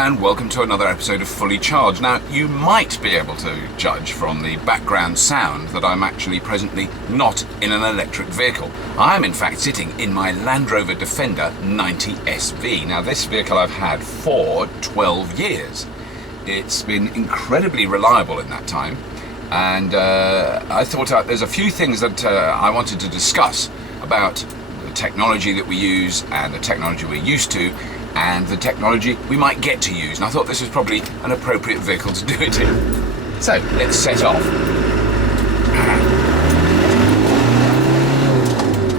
and welcome to another episode of Fully Charged. Now, you might be able to judge from the background sound that I'm actually presently not in an electric vehicle. I am in fact sitting in my Land Rover Defender 90 SV. Now, this vehicle I've had for 12 years. It's been incredibly reliable in that time, and I thought there's a few things that I wanted to discuss about the technology that we use and the technology we're used to and the technology we might get to use. And I thought this was probably an appropriate vehicle to do it in. So, let's set off.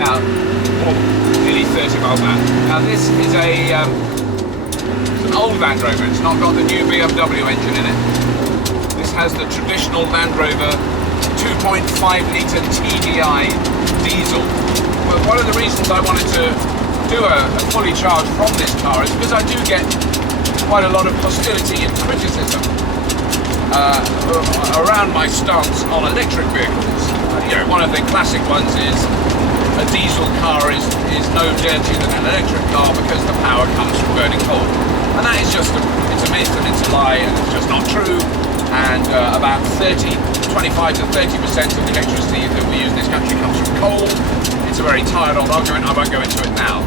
Now, nearly 30 miles an hour. Now this is it's an old Land Rover. It's not got the new BMW engine in it. This has the traditional Land Rover 2.5 litre TDI diesel. But one of the reasons I wanted to do a fully charged from this car is because I do get quite a lot of hostility and criticism around my stance on electric vehicles. One of the classic ones is a diesel car is no dirtier than an electric car because the power comes from burning coal. And that is just it's a myth and it's a lie and it's just not true. And about 25 to 30% of the electricity that we use in this country comes from coal. It's a very tired old argument, I won't go into it now.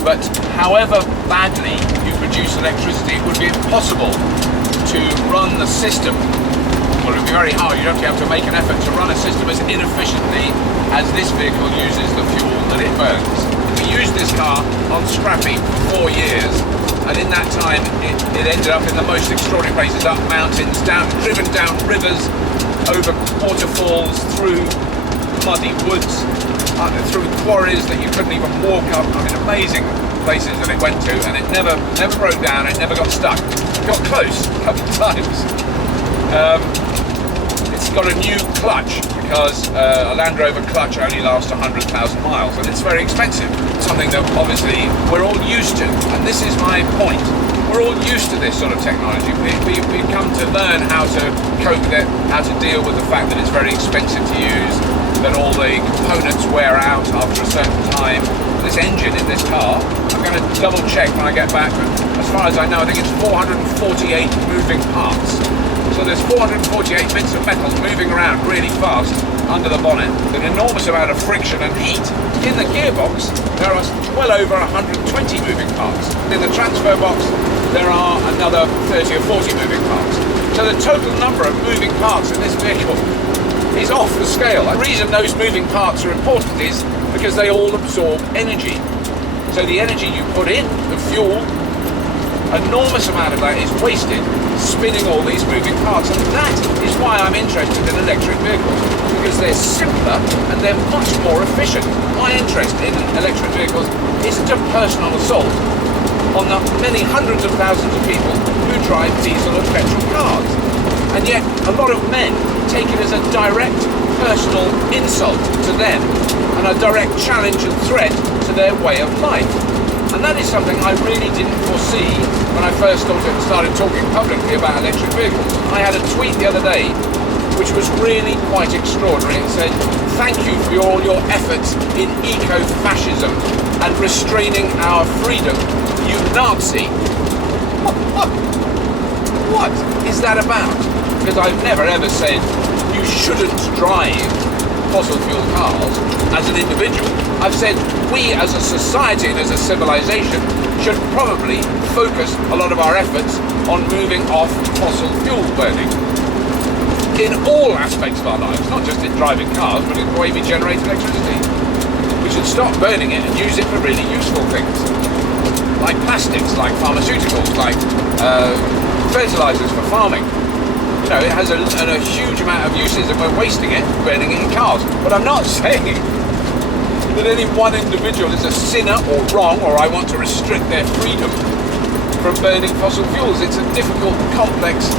But however badly you produce electricity, it would be impossible to run the system. Well, it would be very hard. You'd actually have to make an effort to run a system as inefficiently as this vehicle uses the fuel that it burns. We used this car on Scrapheap for 4 years, and in that time it ended up in the most extraordinary places, up mountains, driven down rivers, over waterfalls, through muddy woods, through quarries that you couldn't even walk up. I mean, amazing places that it went to, and it never broke down, it never got stuck. It got close a couple of times. It's got a new clutch, because a Land Rover clutch only lasts 100,000 miles, and it's very expensive. Something that obviously we're all used to, and this is my point. We're all used to this sort of technology. We've come to learn how to cope with it, how to deal with the fact that it's very expensive to use, that all the components wear out after a certain time. This engine in this car, I'm going to double check when I get back, but as far as I know, I think it's 448 moving parts. So there's 448 bits of metal moving around really fast under the bonnet, with an enormous amount of friction and heat. In the gearbox, there are well over 120 moving parts. In the transfer box, there are another 30 or 40 moving parts. So the total number of moving parts in this vehicle is off the scale. The reason those moving parts are important is because they all absorb energy. So the energy you put in, the fuel, enormous amount of that is wasted spinning all these moving parts, and that is why I'm interested in electric vehicles, because they're simpler and they're much more efficient. My interest in electric vehicles isn't a personal assault on the many hundreds of thousands of people who drive diesel and petrol cars. And yet, a lot of men take it as a direct personal insult to them and a direct challenge and threat to their way of life. And that is something I really didn't foresee when I first started talking publicly about electric vehicles. I had a tweet the other day which was really quite extraordinary. It said, "Thank you for all your efforts in eco-fascism and restraining our freedom, you Nazi." What is that about? Because I've never ever said you shouldn't drive fossil fuel cars as an individual. I've said we as a society and as a civilization should probably focus a lot of our efforts on moving off fossil fuel burning in all aspects of our lives, not just in driving cars, but in the way we generate electricity. We should stop burning it and use it for really useful things, like plastics, like pharmaceuticals, like fertilizers for farming. You know, it has a huge amount of uses, and we're wasting it, burning it in cars. But I'm not saying that any one individual is a sinner or wrong, or I want to restrict their freedom from burning fossil fuels. It's a difficult, complex,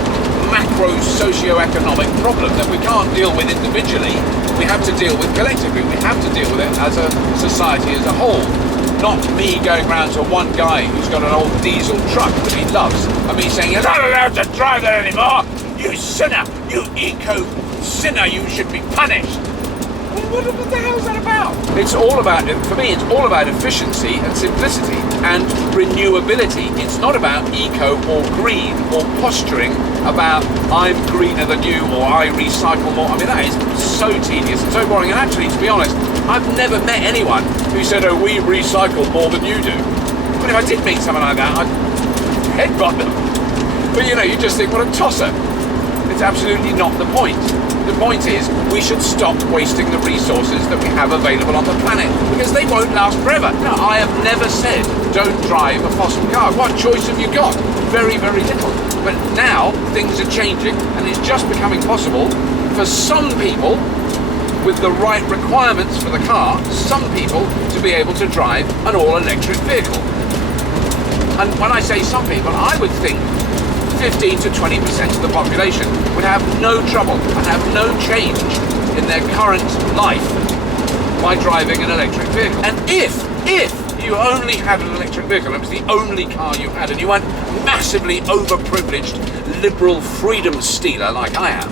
macro socio-economic problem that we can't deal with individually. We have to deal with collectively. We have to deal with it as a society as a whole. Not me going round to one guy who's got an old diesel truck that he loves, and me saying, "You're not allowed to drive that anymore! You sinner! You eco-sinner! You should be punished!" What the hell is that about? It's all about, for me, it's all about efficiency and simplicity and renewability. It's not about eco or green or posturing about I'm greener than you or I recycle more. I mean, that is so tedious and so boring. And actually, to be honest, I've never met anyone who said, oh, we recycle more than you do. But if I did meet someone like that, I'd headbutt them. But you know, you just think, what a tosser. It's absolutely not the point. The point is, we should stop wasting the resources that we have available on the planet, because they won't last forever. Now, I have never said, don't drive a fossil car. What choice have you got? Very, very little. But now, things are changing, and it's just becoming possible for some people, with the right requirements for the car, some people to be able to drive an all-electric vehicle. And when I say some people, I would think 15 to 20% of the population would have no trouble and have no change in their current life by driving an electric vehicle. And if you only had an electric vehicle, and it was the only car you had, and you weren't massively overprivileged liberal freedom stealer like I am,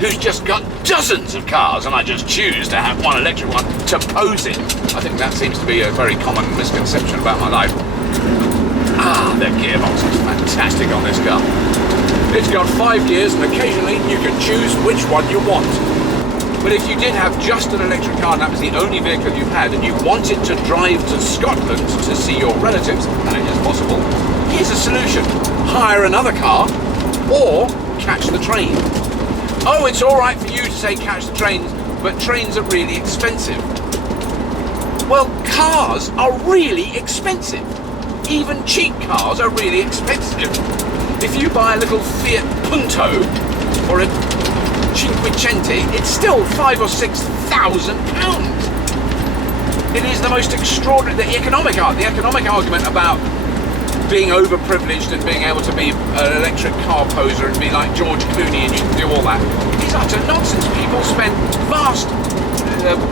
who's just got dozens of cars and I just choose to have one electric one to pose in. I think that seems to be a very common misconception about my life. Ah, the gearbox is fantastic on this car. It's got 5 gears and occasionally you can choose which one you want. But if you did have just an electric car and that was the only vehicle you had and you wanted to drive to Scotland to see your relatives, and it is possible, here's a solution. Hire another car or catch the train. Oh, it's all right for you to say catch the trains, but trains are really expensive. Well, cars are really expensive. Even cheap cars are really expensive. If you buy a little Fiat Punto or a Cinquecento, it's still £5,000 or £6,000. It is the most extraordinary. The economic argument about being overprivileged and being able to be an electric car poser and be like George Clooney and you can do all that is utter nonsense. People spend vast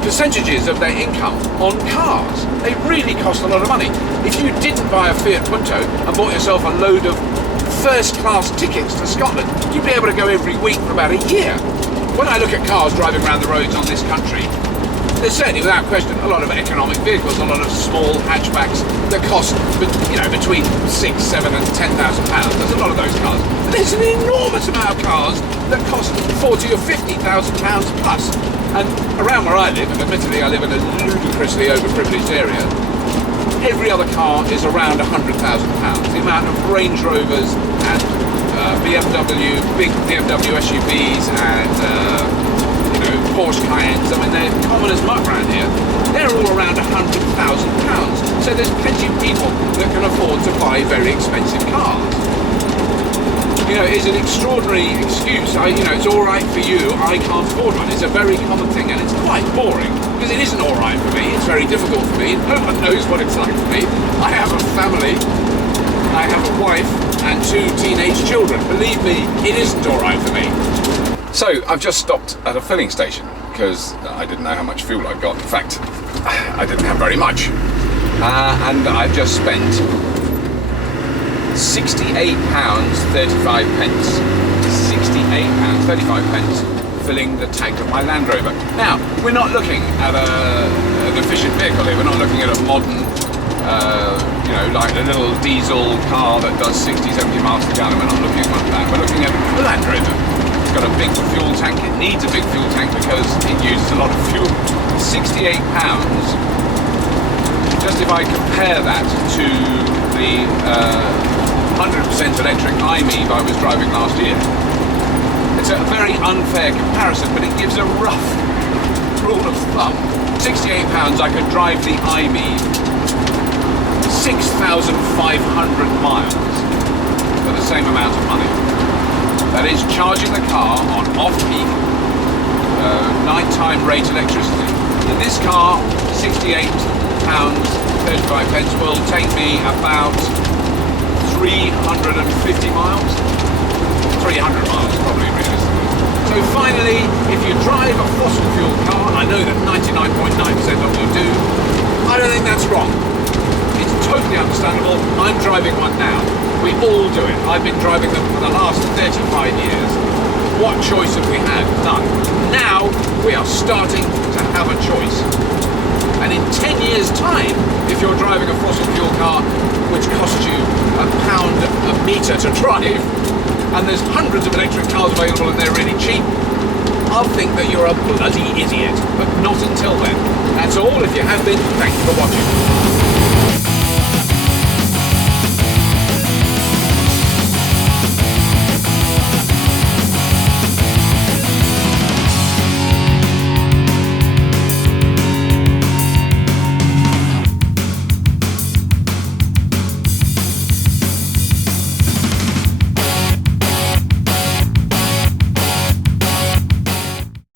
percentages of their income on cars. They really cost a lot of money. If you didn't buy a Fiat Punto and bought yourself a load of first-class tickets to Scotland, you'd be able to go every week for about a year. When I look at cars driving around the roads on this country, there's certainly, without question, a lot of economic vehicles, a lot of small hatchbacks that cost, between £6,000, £7,000 and £10,000. There's a lot of those cars. But there's an enormous amount of cars that cost £40,000 or £50,000 plus. And around where I live, and admittedly I live in a ludicrously overprivileged area, every other car is around £100,000. The amount of Range Rovers and BMW, big BMW SUVs and Porsche Cayennes, I mean, they're common as muck around here. They're all around £100,000. So there's plenty of people that can afford to buy very expensive cars. It's an extraordinary excuse. It's all right for you, I can't afford one. It's a very common thing, and it's quite boring, because it isn't all right for me. It's very difficult for me. No one knows what it's like for me. I have a family, I have a wife, and 2 teenage children. Believe me, it isn't all right for me. So, I've just stopped at a filling station, because I didn't know how much fuel I'd got. In fact, I didn't have very much. And I've just spent £68.35. £68.35 filling the tank of my Land Rover. Now, we're not looking at an efficient vehicle here. We're not looking at a modern, like a little diesel car that does 60, 70 miles per gallon. We're not looking at one of that. We're looking at a Land Rover. It's got a big fuel tank. It needs a big fuel tank because it uses a lot of fuel. £68. Just if I compare that to the 100% electric i-MiEV I was driving last year, it's a very unfair comparison, but it gives a rough rule of thumb. £68, I could drive the i-MiEV 6,500 miles for the same amount of money. That is charging the car on off-peak, nighttime rate electricity. In this car, £68.35 will take me about 350 miles? 300 miles, probably, realistically. So finally, if you drive a fossil fuel car, and I know that 99.9% of you do, I don't think that's wrong. It's totally understandable. I'm driving one now. We all do it. I've been driving them for the last 35 years. What choice have we had? None. Now we are starting to have a choice. And in 10 years' time, if you're driving a fossil fuel car which costs you £1 a metre to drive, and there's hundreds of electric cars available and they're really cheap, I'll think that you're a bloody idiot. But not until then. That's all. If you have been, thank you for watching.